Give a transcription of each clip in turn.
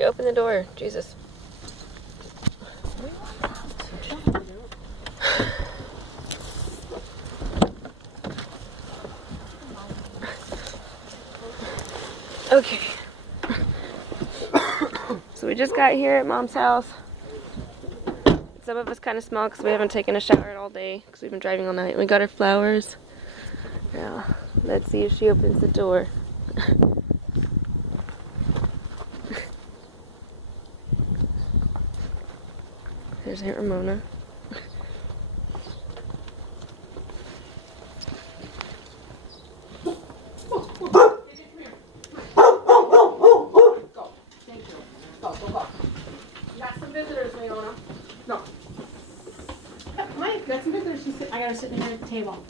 You open the door, Jesus. Okay. So we just got here at Mom's house. Some of us kind of smell because we haven't taken a shower all day because we've been driving all night. We got her flowers. Now, let's see if she opens the door. There's Aunt Ramona. No. Mike, got some visitors. I got her sitting here at the table.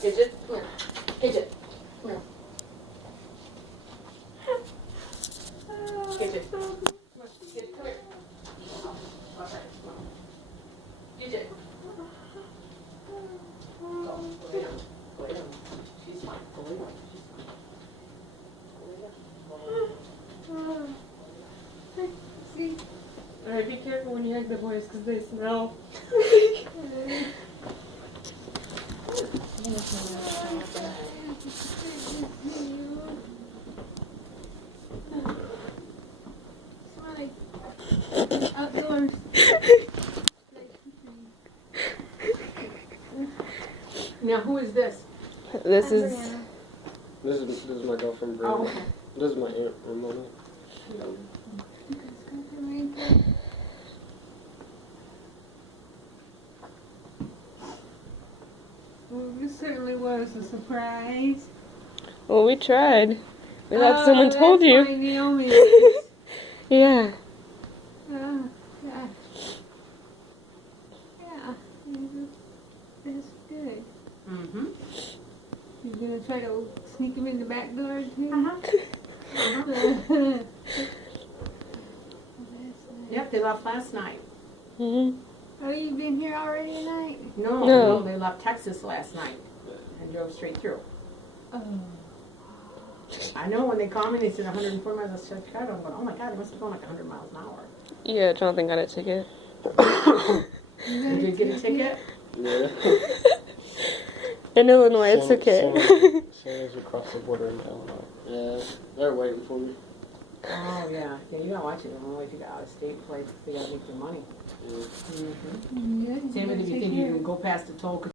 Gidget, come here. Gidget, come here. Gidget. Come here. Gidget. Go lay down. Go lay down. She's fine. Go lay down. She's fine. Go lay down. See? Alright, be careful when you hug the boys because they smell. Outdoors. Now, who is this? This is my girlfriend Brenda. Oh, okay. This is my Aunt Ramona. Well, this certainly was a surprise. well, we tried. We thought someone told that's you. why Naomi is. Yeah. Oh, gosh. Yeah, that's good. Mm-hmm. You're gonna try to sneak him in the back door too? Uh-huh. Yep, they left last night. Mhm. Oh, you've been here already tonight? No. They left Texas last night and drove straight through. Oh. I know when they called me, they said 104 miles outside of Chicago. I'm going, oh my God, they must have gone like 100 miles an hour. Yeah, Jonathan got a ticket. Did you get a ticket? Yeah. In Illinois, it's okay. Santa's across the border in Illinois. Yeah, they're waiting for me. Oh, yeah. Yeah, you gotta watch it. Only if you got out of state plates, they gotta make their money. Yeah. Mm-hmm. Yeah, Same with if you think you can go past the toll.